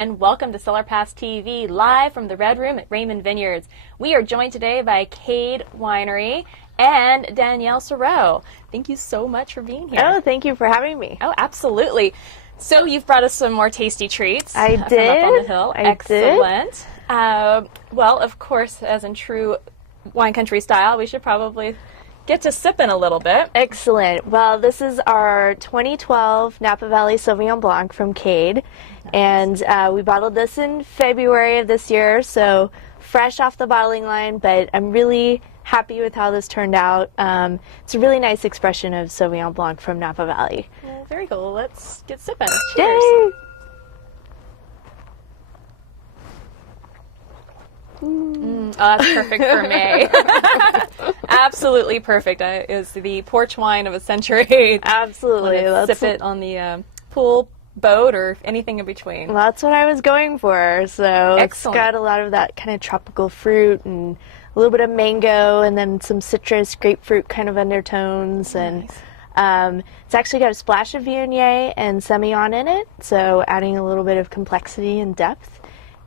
And welcome to Cellar Pass TV, live from the Red Room at Raymond Vineyards. We are joined today by Cade Winery and Danielle Sorrell. Thank you so much for being here. Oh, thank you for having me. Oh, absolutely. So you've brought us some more tasty treats. I from did. up on the hill. I Excellent. Well, of course, as in true wine country style, we should probably get to sipping a little bit. Excellent. Well, this is our 2012 Napa Valley Sauvignon Blanc from Cade, and we bottled this in February of this year, so fresh off the bottling line, but I'm really happy with how this turned out. It's a really nice expression of Sauvignon Blanc from Napa Valley. Well, very cool. Let's get sipping. Yay! Cheers. Oh, that's perfect for me. Absolutely perfect. Is the porch wine of a century. Absolutely. Sip it on the pool, boat, or anything in between. Well, that's what I was going for. So Excellent. It's got a lot of that kind of tropical fruit and a little bit of mango and then some citrus, grapefruit kind of undertones. Nice. And it's actually got a splash of Viognier and Semillon in it, so adding a little bit of complexity and depth.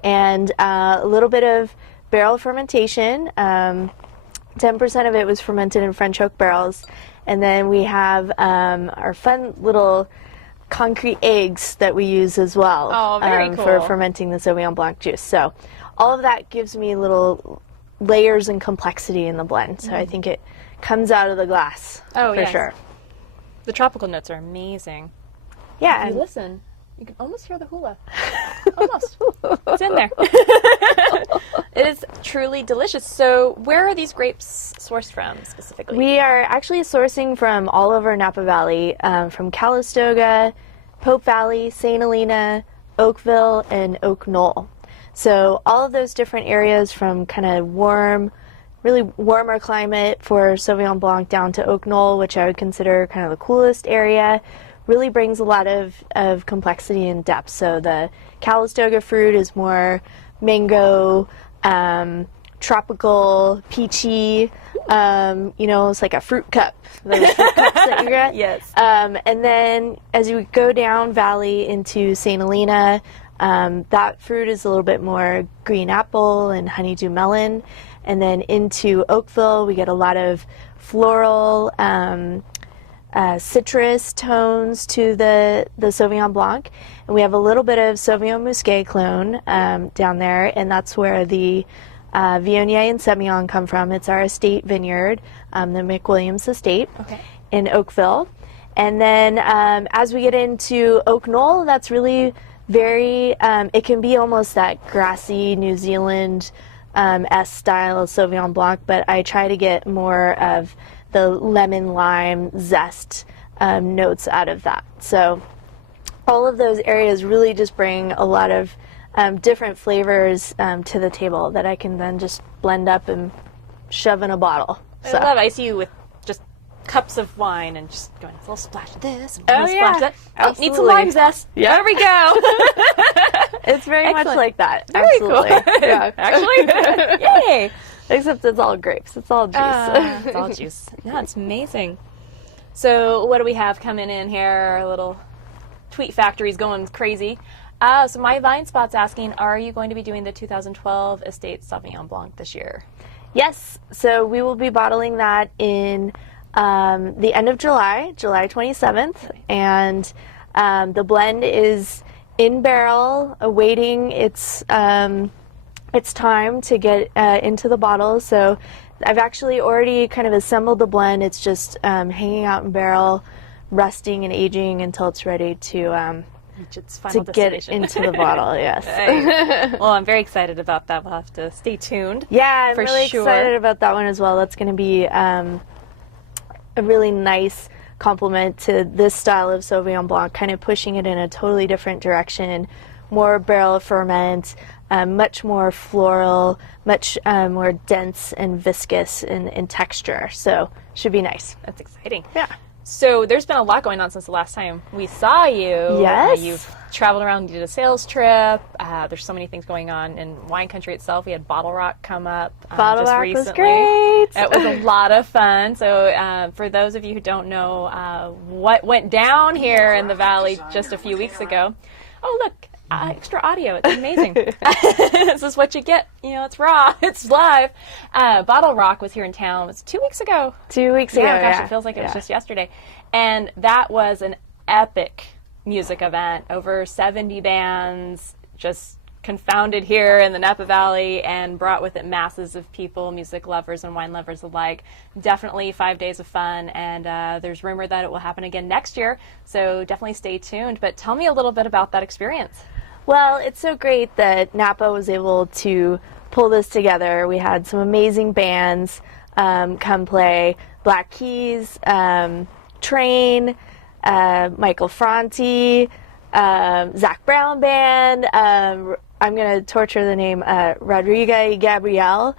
And a little bit of barrel fermentation. 10% of it was fermented in French oak barrels. And then we have our fun little concrete eggs that we use as well. Oh, very for cool. fermenting the Sauvignon Blanc juice. So all of that gives me little layers and complexity in the blend. So I think it comes out of the glass Oh, for yes. sure. The tropical notes are amazing. Yeah. If and- you listen, you can almost hear the hula. Almost. It's in there. It is truly delicious. So where are these grapes sourced from specifically? We are actually sourcing from all over Napa Valley, from Calistoga, Pope Valley, St. Helena, Oakville, and Oak Knoll. So all of those different areas from kind of warm, really warmer climate for Sauvignon Blanc down to Oak Knoll, which I would consider kind of the coolest area, really brings a lot of complexity and depth. So the Calistoga fruit is more mango, tropical, peachy, it's like a fruit cup. Those fruit cups that you get. Yes. And then as you go down valley into St. Helena, that fruit is a little bit more green apple and honeydew melon. And then into Oakville, we get a lot of floral, citrus tones to the Sauvignon Blanc. And we have a little bit of Sauvignon Muscat clone down there, and that's where the Viognier and Semillon come from. It's our estate vineyard, the McWilliams Estate in Oakville. And then as we get into Oak Knoll, that's really very, it can be almost that grassy New Zealand S style of Sauvignon Blanc, but I try to get more of the lemon lime zest notes out of that. So all of those areas really just bring a lot of different flavors to the table that I can then just blend up and shove in a bottle. I love it. I see you with just cups of wine and just going, a little splash of this, and a little splash of that. Oh, need some Absolutely. lime zest. Yeah. There we go. It's very much Excellent. like that. Very Absolutely. cool. Yeah. Actually, yay. Except it's all grapes. It's all juice. It's all juice. Yeah, it's amazing. So what do we have coming in here? Our little tweet factory's going crazy. So my Vine Spot's asking, are you going to be doing the 2012 Estate Sauvignon Blanc this year? Yes. So we will be bottling that in the end of July, July 27th. And the blend is in barrel, awaiting its time to get into the bottle. So I've actually already kind of assembled the blend. It's just hanging out in barrel, resting and aging until it's ready to Reach its final get destination. into the bottle. Yes. Right. Well, I'm very excited about that. We'll have to stay tuned. Yeah, I'm For really sure. excited about that one as well. That's going to be a really nice complement to this style of Sauvignon Blanc, kind of pushing it in a totally different direction, more barrel ferment, much more floral, much more dense and viscous in texture. So should be nice. That's exciting. Yeah. So there's been a lot going on since the last time we saw you. Yes. You've traveled around, you did a sales trip. There's so many things going on in wine country itself. We had Bottle Rock come up Bottle just Rock recently. was great. It was a lot of fun. So for those of you who don't know what went down here in the valley just a few weeks ago. Oh, look. extra audio. It's amazing. This is what you get. You know, it's raw. It's live. Bottle Rock was here in town. It was 2 weeks ago. 2 weeks ago, Gosh, yeah. it feels like it was just yesterday. And that was an epic music event. Over 70 bands just confounded here in the Napa Valley and brought with it masses of people, music lovers and wine lovers alike. Definitely 5 days of fun, and there's rumor that it will happen again next year, so definitely stay tuned. But tell me a little bit about that experience. Well, it's so great that Napa was able to pull this together. We had some amazing bands come play. Black Keys, Train, Michael Franti, Zach Brown Band, I'm going to torture the name, Rodrigo Gabriel,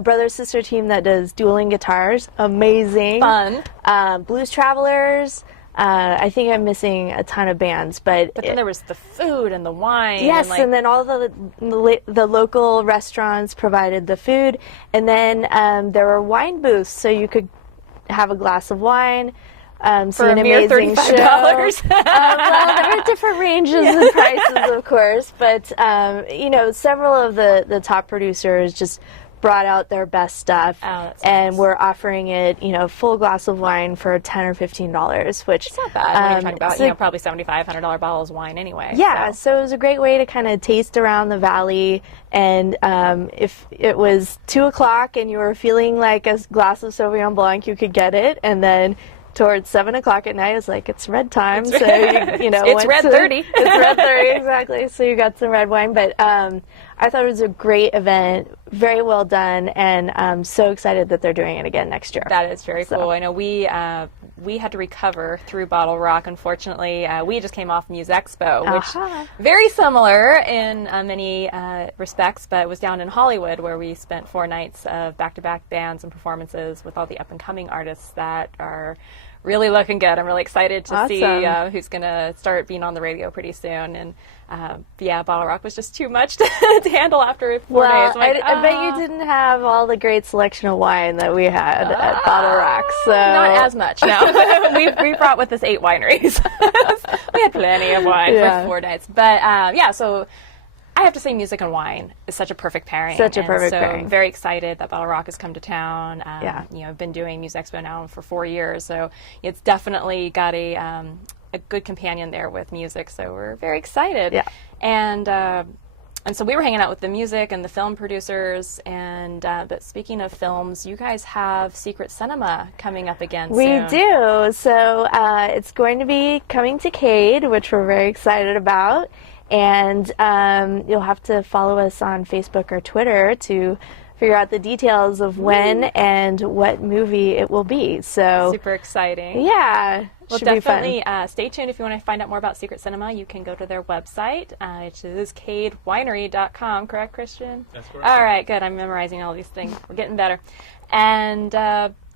brother-sister team that does dueling guitars. Amazing. Fun. Blues Travelers. I think I'm missing a ton of bands, but then there was the food and the wine. Yes, and then all the local restaurants provided the food, and then there were wine booths, so you could have a glass of wine. For a mere $35. Well, there are different ranges of prices, of course, but several of the top producers just brought out their best stuff, and we're offering it, full glass of wine for $10 or $15, which it's not bad when you're talking about probably $75-$100 bottles of wine anyway. Yeah, so it was a great way to kind of taste around the valley, and if it was 2 o'clock and you were feeling like a glass of Sauvignon Blanc, you could get it, and then towards 7 o'clock at night, it's like, it's red time, so it's red 30. It's red 30, exactly. So you got some red wine, but I thought it was a great event, very well done, and I'm so excited that they're doing it again next year. That is very cool. I know we had to recover through Bottle Rock. Unfortunately, we just came off Muse Expo, which very similar in many respects, but it was down in Hollywood where we spent 4 nights of back-to-back bands and performances with all the up-and-coming artists that are really looking good. I'm really excited to see who's going to start being on the radio pretty soon. And Bottle Rock was just too much to handle after 4 days. I bet you didn't have all the great selection of wine that we had at Bottle Rock. So not as much, no. we brought with us 8 wineries. We had plenty of wine for 4 nights. But so I have to say music and wine is such a perfect pairing. Such a perfect pairing. I'm very excited that Bottle Rock has come to town. I've been doing Muse Expo now for 4 years, so it's definitely got a good companion there with music, so we're very excited. Yeah. And so we were hanging out with the music and the film producers, and but speaking of films, you guys have Secret Cinema coming up again soon. We do. So it's going to be coming to Cade, which we're very excited about. And you'll have to follow us on Facebook or Twitter to figure out the details of when and what movie it will be. So super exciting. Yeah. Well, definitely stay tuned. If you want to find out more about Secret Cinema, you can go to their website, which is cadewinery.com. Correct, Christian? That's correct. All right, good. I'm memorizing all these things. We're getting better. And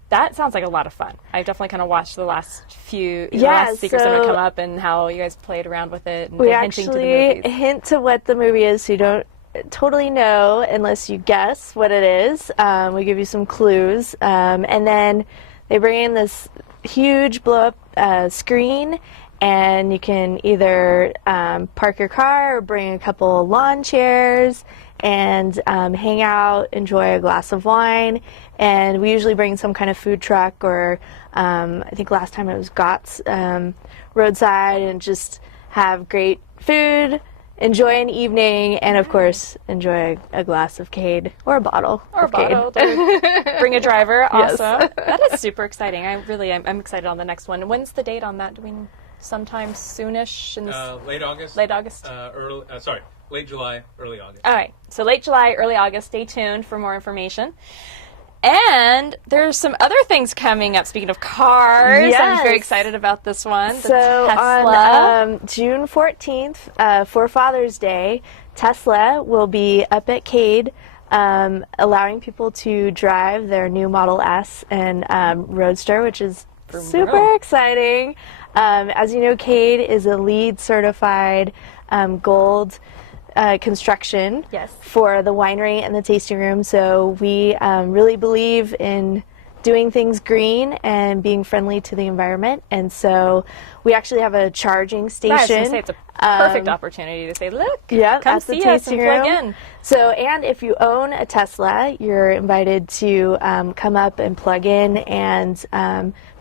that sounds like a lot of fun. I've definitely kind of watched the last few Secret Cinema come up and how you guys played around with it and we hinting to the actually movies. hint to what the movie is, so you don't totally know unless you guess what it is. We give you some clues, and then they bring in this huge blow-up screen, and you can either park your car or bring a couple lawn chairs and hang out, enjoy a glass of wine. And we usually bring some kind of food truck, or I think last time it was Gott's roadside, and just have great food, enjoy an evening, and of course enjoy a glass of Cade or a bottle of Cade. Bring a driver. Yes. Awesome. That is super exciting. I'm excited on the next one. When's the date on that? Do we sometime soonish? Late August. Late August. Late July, early August. All right. So late July, early August. Stay tuned for more information. And there's some other things coming up. Speaking of cars, yes. I'm very excited about this one. The So Tesla. on June 14th, for Father's Day, Tesla will be up at Cade, allowing people to drive their new Model S and Roadster, which is super exciting. As you know, Cade is a LEED certified gold construction for the winery and the tasting room, so we really believe in doing things green and being friendly to the environment. And so we actually have a charging station. I was going to say, it's a perfect opportunity to say, look, yeah, come see us and plug in. So, and if you own a Tesla, you're invited to come up and plug in and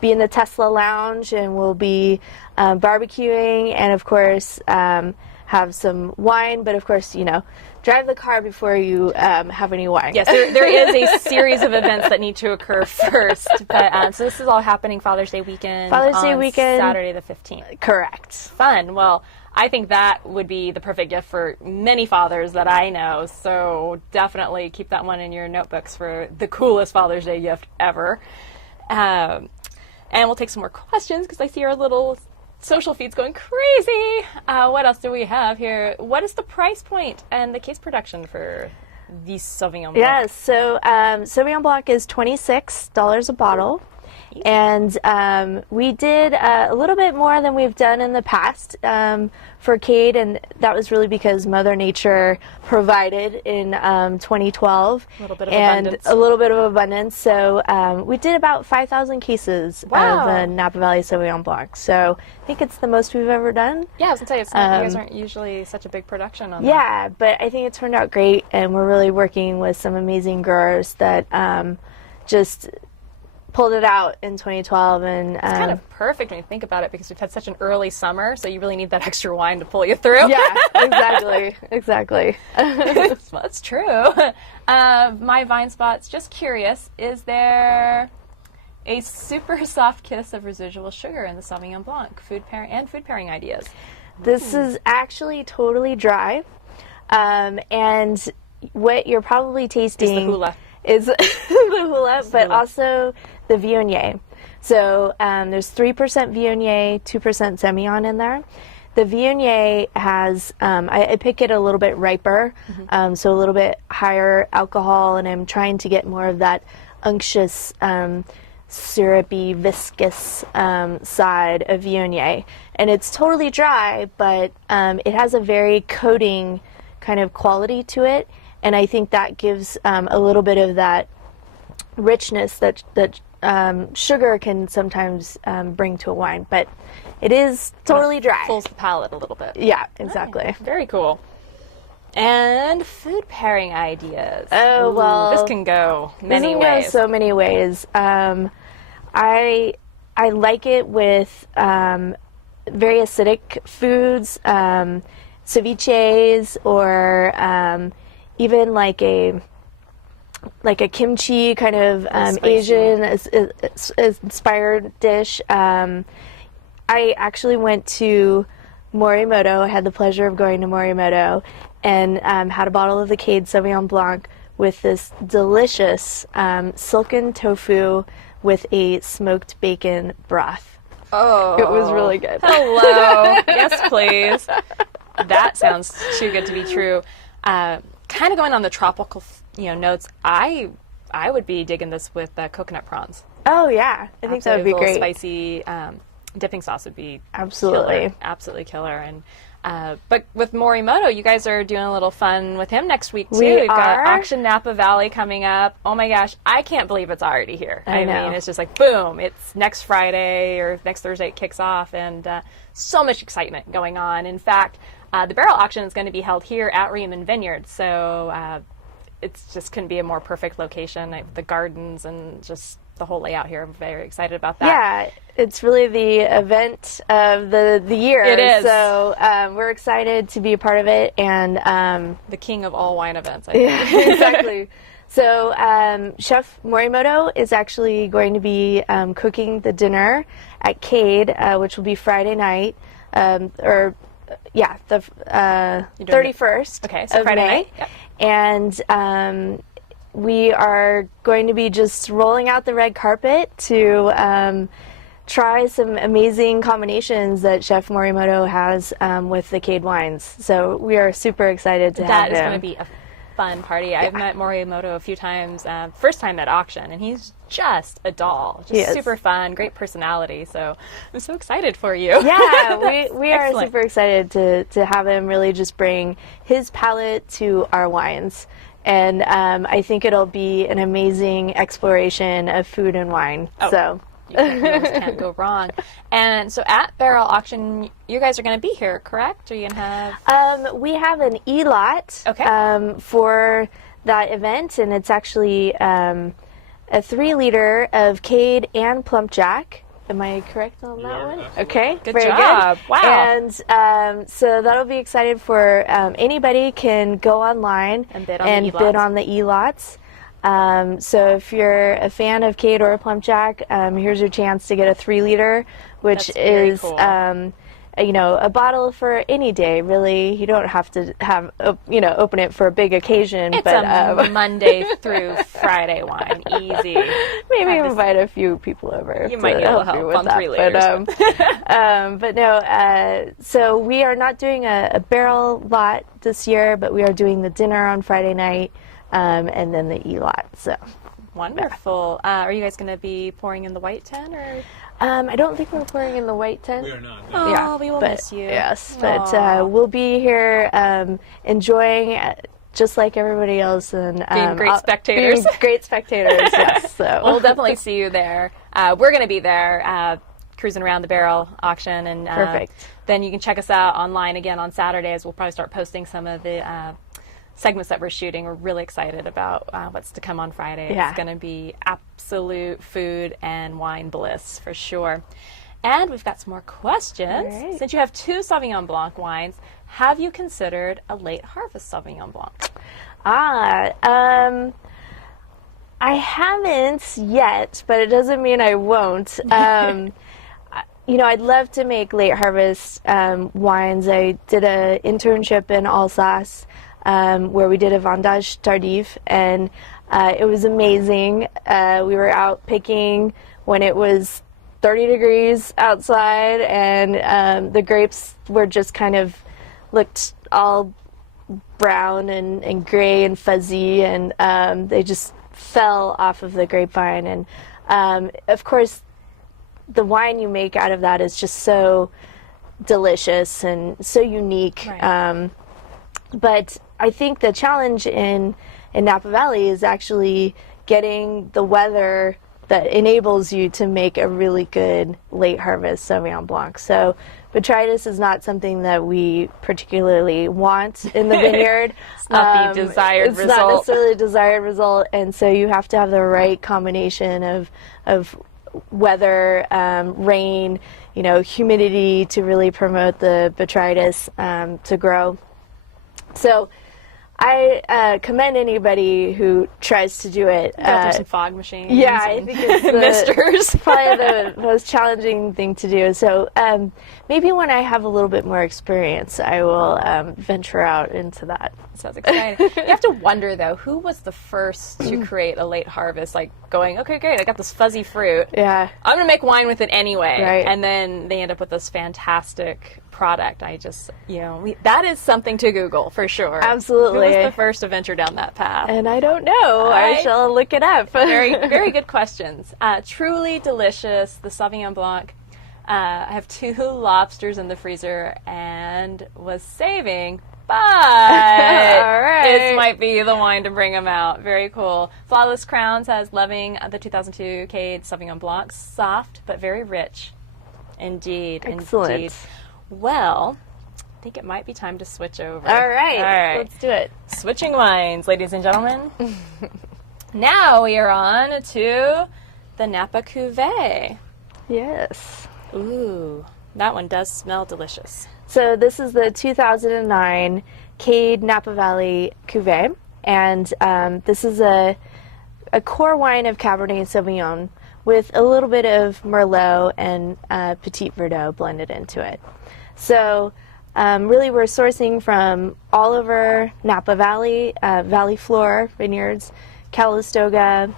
be in the Tesla lounge, and we'll be barbecuing and, of course, have some wine. But, of course, you know, drive the car before you have any wine. Yes, there is a series of events that need to occur first. But so this is all happening Father's Day weekend. Saturday the 15th. Correct. Fun. Well, I think that would be the perfect gift for many fathers that I know. So definitely keep that one in your notebooks for the coolest Father's Day gift ever. And we'll take some more questions because I see our little social feed's going crazy. What else do we have here? What is the price point and the case production for the Sauvignon Blanc? Yes, so Sauvignon Blanc is $26 a bottle. And we did a little bit more than we've done in the past for Cade, and that was really because Mother Nature provided in 2012. A little bit of abundance. A little bit of abundance. So we did about 5,000 cases of the Napa Valley Sauvignon Blanc. So I think it's the most we've ever done. Yeah, I was going to say, you guys aren't usually such a big production on that. Yeah, but I think it turned out great, and we're really working with some amazing growers that just pulled it out in 2012, and it's kind of perfect when you think about it because we've had such an early summer, so you really need that extra wine to pull you through. Yeah, exactly. Well, that's true. My Vine Spots, just curious, is there a super soft kiss of residual sugar in the Sauvignon Blanc? Food pairing ideas. This is actually totally dry, and what you're probably tasting is the hula. Is the hula, but also the Viognier. So there's 3% Viognier, 2% Semillon in there. The Viognier has, I pick it a little bit riper, so a little bit higher alcohol, and I'm trying to get more of that unctuous, syrupy, viscous side of Viognier. And it's totally dry, but it has a very coating kind of quality to it. And I think that gives a little bit of that richness that sugar can sometimes bring to a wine. But it is totally dry. Pulls the palate a little bit. Yeah, exactly. Right. Very cool. And food pairing ideas. Oh, well. This can go many ways. This can go so many ways. I like it with very acidic foods, ceviches, or even like a kimchi kind of Asian inspired dish. I actually went to Morimoto. I had the pleasure of going to Morimoto and had a bottle of the Cade Sauvignon Blanc with this delicious silken tofu with a smoked bacon broth. Oh, it was really good. Hello. Yes, please. That sounds too good to be true. Kind of going on the tropical, notes. I would be digging this with coconut prawns. Oh yeah, I think that would be great. Spicy dipping sauce would be absolutely killer. And but with Morimoto, you guys are doing a little fun with him next week too. We've got Auction Napa Valley coming up. Oh my gosh, I can't believe it's already here. I mean, it's just like boom! It's next Friday or next Thursday. It kicks off, and so much excitement going on. In fact, the barrel auction is going to be held here at Riemann Vineyard, so it's just couldn't be a more perfect location. The gardens and just the whole layout here. I'm very excited about that. Yeah, it's really the event of the year. It is. So we're excited to be a part of it, and the king of all wine events. I think. Yeah, exactly. So Chef Morimoto is actually going to be cooking the dinner at Cade, which will be Friday night, the 31st. Okay, so Friday night. Yep. And we are going to be just rolling out the red carpet to try some amazing combinations that Chef Morimoto has with the Cade wines. So we are super excited to have him. That is going to be a fun party. Yeah. I've met Morimoto a few times, first time at auction, and he's just a doll. Just super fun, great personality. So I'm so excited for you. Yeah, we are super excited to have him really just bring his palate to our wines. and I think it'll be an amazing exploration of food and wine. So. You almost can't go wrong. And so at Barrel Auction, you guys are going to be here, correct? Are you going to have... We have an e-lot for that event, and it's actually a 3-liter of Cade and Plump Jack. Am I correct on that one? Absolutely. Okay, Good very job. good. Wow. And so that'll be excited for anybody can go online And bid on the e-lots. bid on the e-lots. So if you're a fan of Cade or Plump Jack, here's your chance to get a 3-liter, which That's very is cool. a bottle for any day. Really, you don't have to have open it for a big occasion. It's but a Monday through Friday wine. Easy. maybe invite a few people over. You might need a little help on 3 liters. But no. So we are not doing a barrel lot this year, but we are doing the dinner on Friday night. And then the e-lot. So Wonderful. Are you guys going to be pouring in the white tin, or? I don't think we're pouring in the white tent. We are not. Oh, No. we will but, miss you. Yes, Aw. but we'll be here enjoying just like everybody else and Being great spectators. Being great spectators. Yes. So We'll definitely see you there. We're going to be there cruising around the Barrel Auction. And Perfect. Then you can check us out online again on Saturdays. We'll probably start posting some of the segments that we're shooting. We're really excited about what's to come on Friday. Yeah. It's going to be absolute food and wine bliss for sure. And we've got some more questions. All right. Since you have 2 Sauvignon Blanc wines, have you considered a late harvest Sauvignon Blanc? I haven't yet, but it doesn't mean I won't. I'd love to make late harvest wines. I did an internship in Alsace where we did a Vendange Tardif, and it was amazing. We were out picking when it was 30 degrees outside, and the grapes were just kind of looked all brown and gray and fuzzy, and they just fell off of the grapevine. And of course, the wine you make out of that is just so delicious and so unique. Right. But I think the challenge in Napa Valley is actually getting the weather that enables you to make a really good late harvest Sauvignon Blanc. So botrytis is not something that we particularly want in the vineyard. It's not the desired it's result. not necessarily the desired result, and so you have to have the right combination of weather, rain, humidity to really promote the botrytis to grow. So I commend anybody who tries to do it. Go through some fog machines. Yeah, I and think it's misters. probably the most challenging thing to do. So maybe when I have a little bit more experience, I will venture out into that. Sounds exciting. You have to wonder, though, who was the first to create a late harvest? Like going, okay, great, I got this fuzzy fruit. Yeah. I'm going to make wine with it anyway. Right. And then they end up with this fantastic product. I just, that is something to Google for sure. Absolutely. Who was the first to venture down that path? And I don't know. I shall look it up. Very, very good questions. Truly delicious, the Sauvignon Blanc. I have 2 lobsters in the freezer and was saving, but All right. this might be the wine to bring them out. Very cool. Flawless Crown says, loving the 2002 Cade Sauvignon Blanc. Soft, but very rich. Indeed. Excellent. Indeed. Well, I think it might be time to switch over. All right. All right. Let's do it. Switching wines, ladies and gentlemen. Now we are on to the Napa Cuvée. Yes. Ooh, that one does smell delicious. So this is the 2009 Cade Napa Valley Cuvée, and this is a core wine of Cabernet Sauvignon with a little bit of Merlot and Petit Verdot blended into it. So really we're sourcing from all over Napa Valley, Valley Floor Vineyards, Calistoga,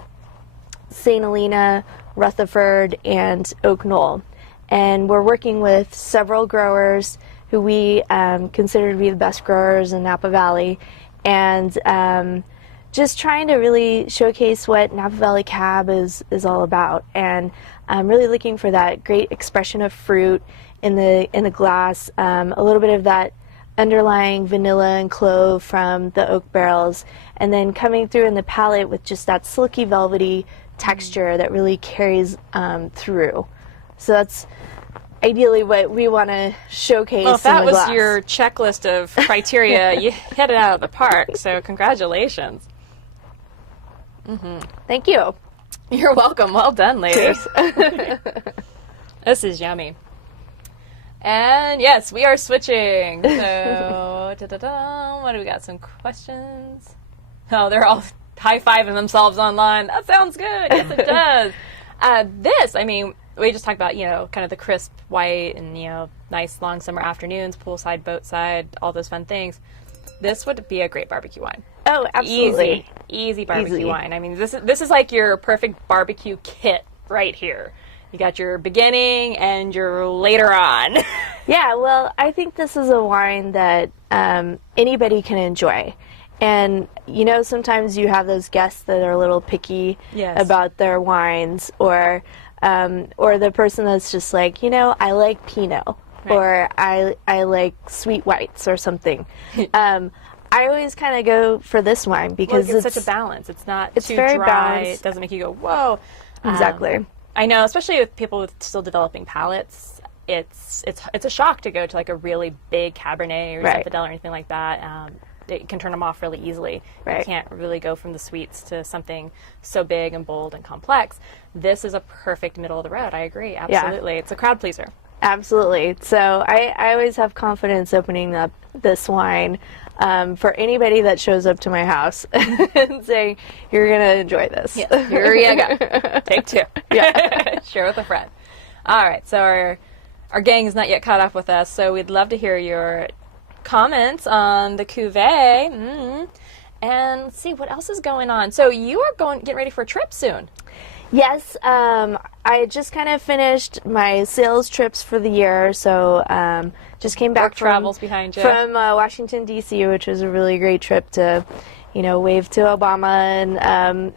St. Helena, Rutherford, and Oak Knoll. And we're working with several growers who we consider to be the best growers in Napa Valley, and just trying to really showcase what Napa Valley Cab is all about. And I'm really looking for that great expression of fruit in the glass, a little bit of that underlying vanilla and clove from the oak barrels, and then coming through in the palate with just that silky, velvety texture that really carries through. So that's ideally what we want to showcase. Well, if that in the was glass. your checklist of criteria, you hit it out of the park. So congratulations. Thank you. You're welcome. Well done, ladies. This is yummy. And yes, we are switching. So, what do we got? Some questions? Oh, they're all high-fiving themselves online. That sounds good. Yes, it does. We just talked about, kind of the crisp white and, nice long summer afternoons, poolside, boatside, all those fun things. This would be a great barbecue wine. Oh, absolutely. Easy barbecue Easy. wine. I mean, this is like your perfect barbecue kit right here. You got your beginning and your later on. Yeah, well, I think this is a wine that anybody can enjoy. And, sometimes you have those guests that are a little picky Yes. about their wines, or the person that's just like, I like Pinot, or I like sweet whites or something. I always kind of go for this wine because it's such a balance. It's not too very dry. balanced. It doesn't make you go, whoa. Exactly. I know, especially with people with still developing palates, it's a shock to go to like a really big Cabernet or Right. Zinfandel or anything like that. It can turn them off really easily. Right. You can't really go from the sweets to something so big and bold and complex. This is a perfect middle of the road. I agree. Absolutely. It's a crowd pleaser. Absolutely. So I always have confidence opening up this wine for anybody that shows up to my house and saying, you're going to enjoy this. Yes. Here you go. Take two. Yeah. Share with a friend. All right. So our gang is not yet caught up with us, so we'd love to hear your comments on the cuvee. And let's see what else is going on. So you are getting ready for a trip soon. Yes, I just kind of finished my sales trips for the year, so just came back Work travels behind you. from Washington, D.C., which was a really great trip to, wave to Obama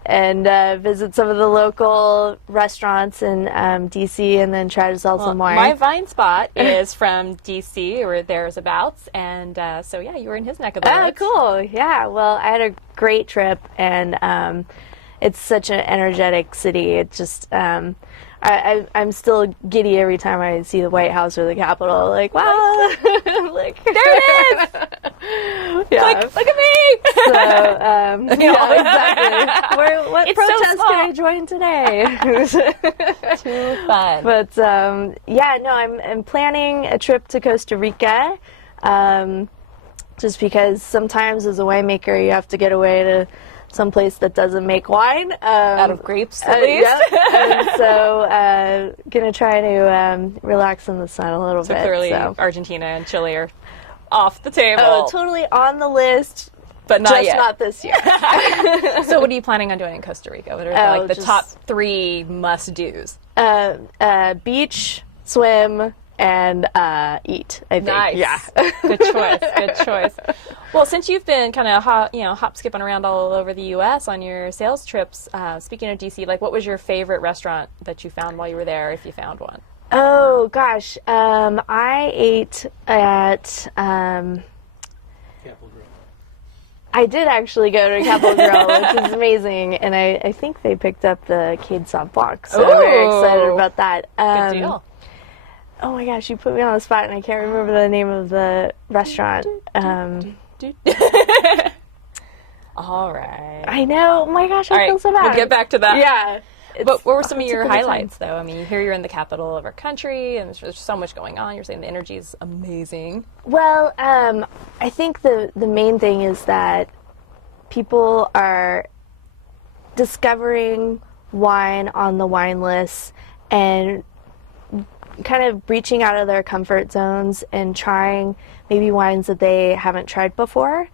and visit some of the local restaurants in D.C. and then try to sell some wine. My Vine Spot is from D.C. or thereabouts, and so yeah, you were in his neck of the Oh, woods. cool. Yeah, well, I had a great trip, and it's such an energetic city. It just, I'm still giddy every time I see the White House or the Capitol. Like, wow, like There it is! yeah. Look at me! So, yeah, exactly. What It's so protest small. can I join today? Too fun. But yeah, no, I'm planning a trip to Costa Rica. Just because sometimes as a winemaker you have to get away to someplace that doesn't make wine. Out of grapes, at least. Yeah. And so gonna try to relax in the sun a little So bit. clearly so. Argentina and Chile are off the table. Oh, totally on the list, but not just yet. not this year. So what are you planning on doing in Costa Rica? What are like the just- top 3 must-dos? Beach, swim, and eat, I think. Nice. Yeah. Good choice. Good choice. Well, since you've been kind of hop skipping around all over the U.S. on your sales trips, speaking of D.C., like what was your favorite restaurant that you found while you were there, if you found one? Oh, gosh. I ate at... Capitol Grill. I did actually go to Capitol Grill, which is amazing, and I think they picked up the Cade Sauv Blanc, so I'm very excited Ooh. about that. Good deal. Oh my gosh, you put me on the spot, and I can't remember the name of the restaurant. All right. I know. Oh my gosh, I All right. feel so bad. We'll get back to that. Yeah. But what were some of it's a your good time. highlights, though? I mean, you hear you're in the capital of our country, and there's so much going on. You're saying the energy is amazing. Well, I think the main thing is that people are discovering wine on the wine lists and kind of reaching out of their comfort zones and trying maybe wines that they haven't tried before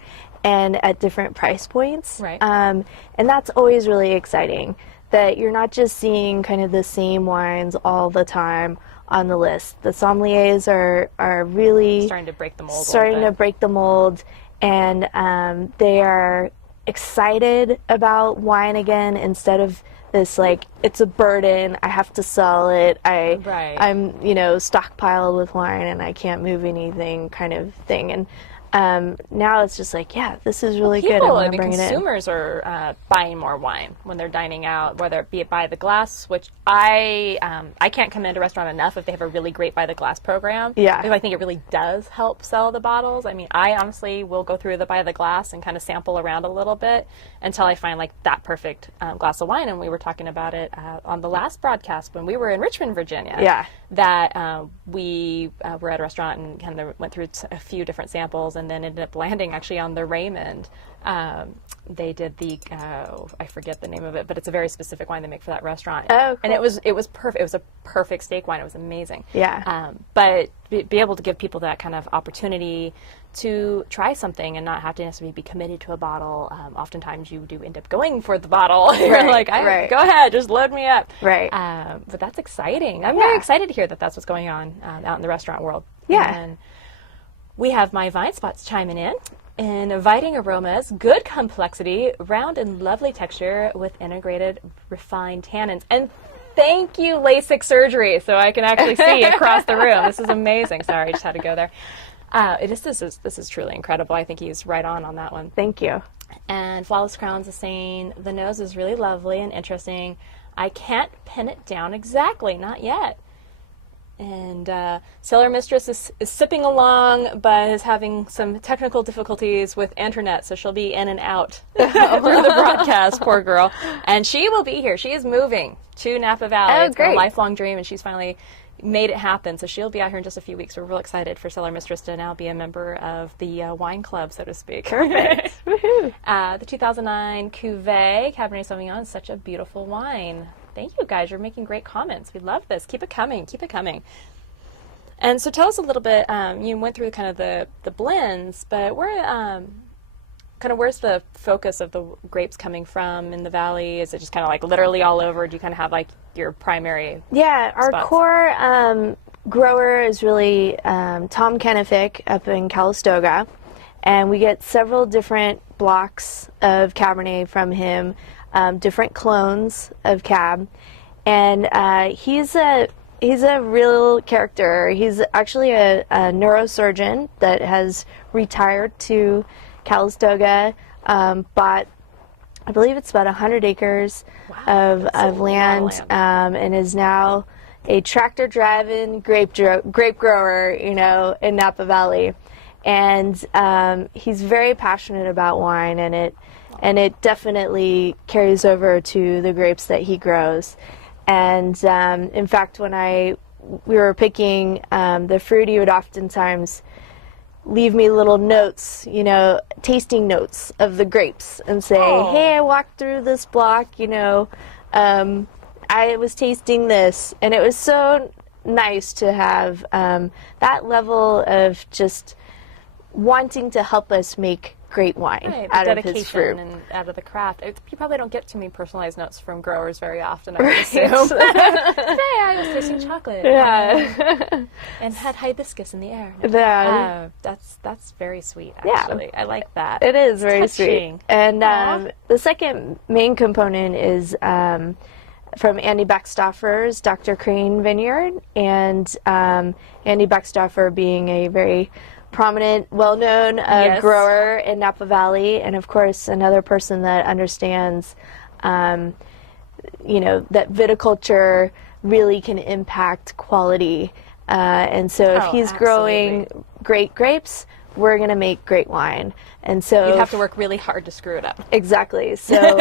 and at different price points. Right. And that's always really exciting, that you're not just seeing kind of the same wines all the time on the list. The sommeliers are really Starting to break the mold. starting to break the mold, and they are excited about wine again instead of this like it's a burden, I have to sell it, Right. I'm stockpiled with wine and I can't move anything kind of thing. And now it's just like, yeah, this is really good. I People, want I to mean, bring it in. consumers are buying more wine when they're dining out, whether it be by the glass, which I can't commend a restaurant enough if they have a really great by the glass program. Yeah. Because I think it really does help sell the bottles. I mean, I honestly will go through the by the glass and kind of sample around a little bit until I find like that perfect glass of wine. And we were talking about it on the last broadcast when we were in Richmond, Virginia. Yeah. That we were at a restaurant and kind of went through a few different samples and then ended up landing actually on the Raymond. They did the I forget the name of it, but it's a very specific wine they make for that restaurant. Oh, cool. And it was perfect. It was a perfect steak wine. It was amazing. Yeah. But be able to give people that kind of opportunity to try something and not have to necessarily be committed to a bottle. Oftentimes you do end up going for the bottle. You're Right, like, right. go ahead, just load me up. Right. But that's exciting. I'm very excited to hear that that's what's going on out in the restaurant world. Yeah. And we have my Vine Spots chiming in. Inviting aromas, good complexity, round and lovely texture with integrated refined tannins. And thank you, LASIK surgery, so I can actually see across the room. This is amazing. Sorry, I just had to go there. This is truly incredible. I think he's right on that one. Thank you. And Flawless Crowns is saying, the nose is really lovely and interesting. I can't pin it down exactly, not yet. And Cellar Mistress is sipping along, but is having some technical difficulties with internet, so she'll be in and out through the broadcast, poor girl. And she will be here. She is moving to Napa Valley. Oh, it's been a great. lifelong dream, and she's finally made it happen. So she'll be out here in just a few weeks. We're real excited for Cellar Mistress to now be a member of the wine club, so to speak. Perfect. Woohoo. The 2009 Cuvée Cabernet Sauvignon is such a beautiful wine. Thank you, guys. You're making great comments. We love this. Keep it coming. Keep it coming. And so tell us a little bit, you went through kind of the blends, but where's the focus of the grapes coming from in the valley? Is it just kind of like literally all over? Do you kind of have like your primary? Yeah, our spots? core grower is really Tom Kenefick up in Calistoga, and we get several different blocks of Cabernet from him, different clones of Cab, and he's a real character. He's actually a neurosurgeon that has retired to Calistoga, bought, I believe it's about 100 acres of land, and is now a tractor-driving grape grower, in Napa Valley. And he's very passionate about wine, and it definitely carries over to the grapes that he grows. And in fact, when we were picking the fruit, he would oftentimes leave me little notes, tasting notes of the grapes, and say, hey, I walked through this block, I was tasting this. And it was so nice to have that level of just wanting to help us make great wine out of his fruit. And out of the craft. You probably don't get too many personalized notes from growers very often, I would assume. Today I was tasting chocolate. Yeah. And had hibiscus in the air. Yeah. That's very sweet, actually. I like that. It is very touching. sweet. And the second main component is from Andy Beckstoffer's Dr. Crane Vineyard, and Andy Beckstoffer being a very prominent, well-known grower in Napa Valley, and of course another person that understands, that viticulture really can impact quality. And so if he's growing great grapes, we're going to make great wine. And so you'd have to work really hard to screw it up. Exactly. So,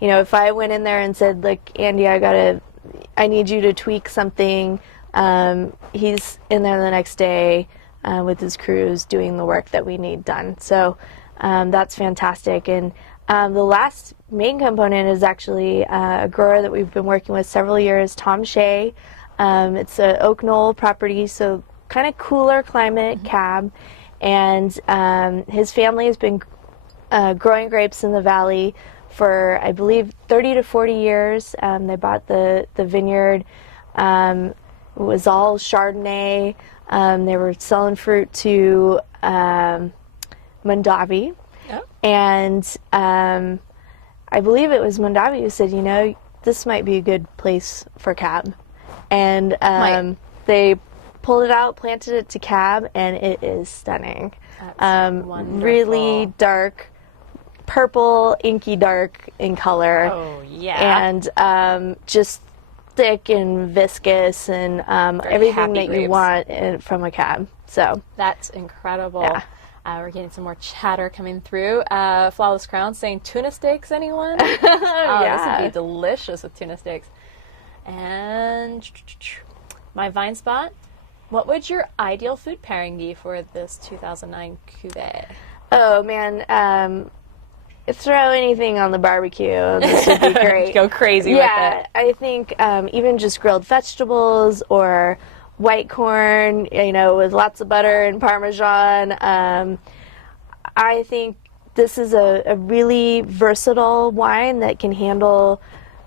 if I went in there and said, look, Andy, I need you to tweak something, he's in there the next day with his crews doing the work that we need done. So that's fantastic. And the last main component is actually a grower that we've been working with several years, Tom Shea. It's an Oak Knoll property, so kind of cooler climate cab. And his family has been growing grapes in the valley for, I believe, 30 to 40 years. They bought the vineyard. It was all Chardonnay. They were selling fruit to Mondavi. Oh. And I believe it was Mondavi who said, this might be a good place for Cab. And they pulled it out, planted it to Cab, and it is stunning. That's wonderful. Really dark, purple, inky dark in color. Oh, yeah. And just thick and viscous and everything happy that you grapes. want from a cab. So That's incredible. Yeah. We're getting some more chatter coming through. Flawless Crown saying tuna steaks, anyone? Oh, this would be delicious with tuna steaks. And my Vine Spot, what would your ideal food pairing be for this 2009 cuvee? Oh man, throw anything on the barbecue. This would be great. Go crazy with Yeah, it. I think even just grilled vegetables or white corn, with lots of butter and Parmesan. I think this is a really versatile wine that can handle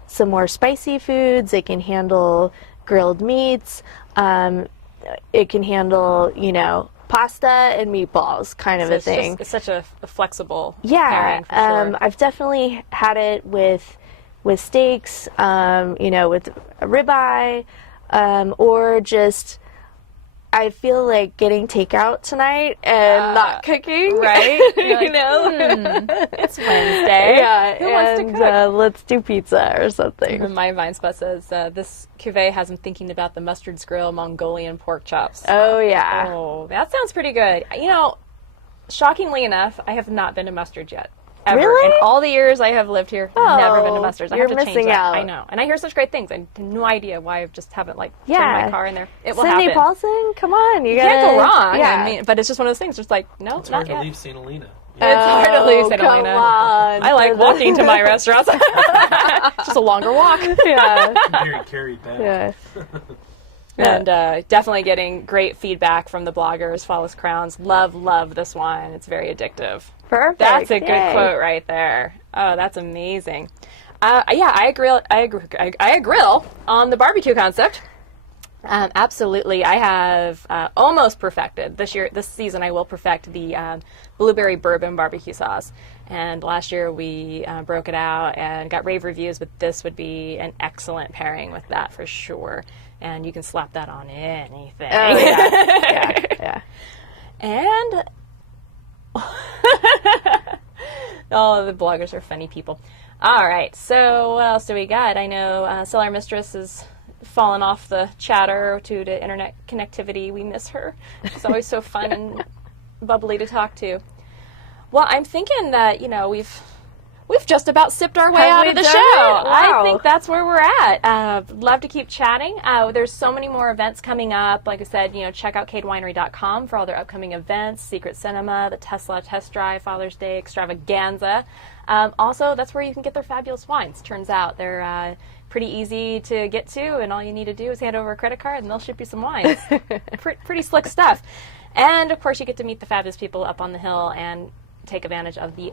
some more spicy foods. It can handle grilled meats. It can handle, pasta and meatballs kind of So a it's thing. It's such a flexible Yeah, pairing for sure. I've definitely had it with steaks, with a ribeye, or just I feel like getting takeout tonight and not cooking. right? You're like, it's Wednesday. Yeah, Who wants to and cook? let's do pizza or something. My Vine Spot says this cuvee has him thinking about the Mustard's Grill Mongolian pork chops. Oh yeah. Oh, that sounds pretty good. Shockingly enough, I have not been to Mustard yet. Ever. Really? In all the years I have lived here, never been to Mustard's. I you're have to change missing that. out. I know. And I hear such great things. I have no idea why I just haven't turned Yeah. my car in there. It will Cindy happen. Paulson, come on, you Can't go wrong. Yeah. I mean, but it's just one of those things. Just like, no, It's not hard to yet. leave St. Helena. It's hard to leave St. come Helena. on. I like walking to my restaurants. It's just a longer walk. Yeah. Very carried back. Yeah. And definitely getting great feedback from the bloggers. Flawless Crowns. Love this wine. It's very addictive. Perfect. That's a good Yay. quote right there. Oh, that's amazing. Yeah, I agree on the barbecue concept. Absolutely. I have almost perfected this season. I will perfect the blueberry bourbon barbecue sauce. And last year we broke it out and got rave reviews, but this would be an excellent pairing with that for sure. And you can slap that on anything. Oh, yeah. Yeah. And oh, the bloggers are funny people. All right, so what else do we got? I know Cellar Mistress is fallen off the chatter due to internet connectivity. We miss her. She's always so fun and bubbly to talk to. Well, I'm thinking that we've just about sipped our way Have out we of the done show. it? I Wow. think that's where we're at. Love to keep chatting. There's so many more events coming up. Like I said, check out cadewinery.com for all their upcoming events, Secret Cinema, the Tesla Test Drive, Father's Day Extravaganza. Also, that's where you can get their fabulous wines. Turns out they're pretty easy to get to, and all you need to do is hand over a credit card, and they'll ship you some wines. Pretty slick stuff. And, of course, you get to meet the fabulous people up on the hill and take advantage of the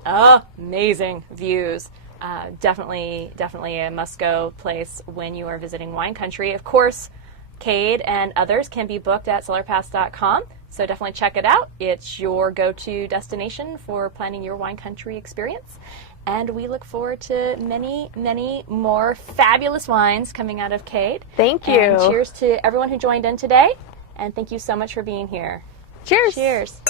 amazing views. Definitely a must-go place when you are visiting wine country. Of course, Cade and others can be booked at cellarpass.com, so definitely check it out. It's your go-to destination for planning your wine country experience. And we look forward to many, many more fabulous wines coming out of Cade. Thank you. And cheers to everyone who joined in today. And thank you so much for being here. Cheers. Cheers.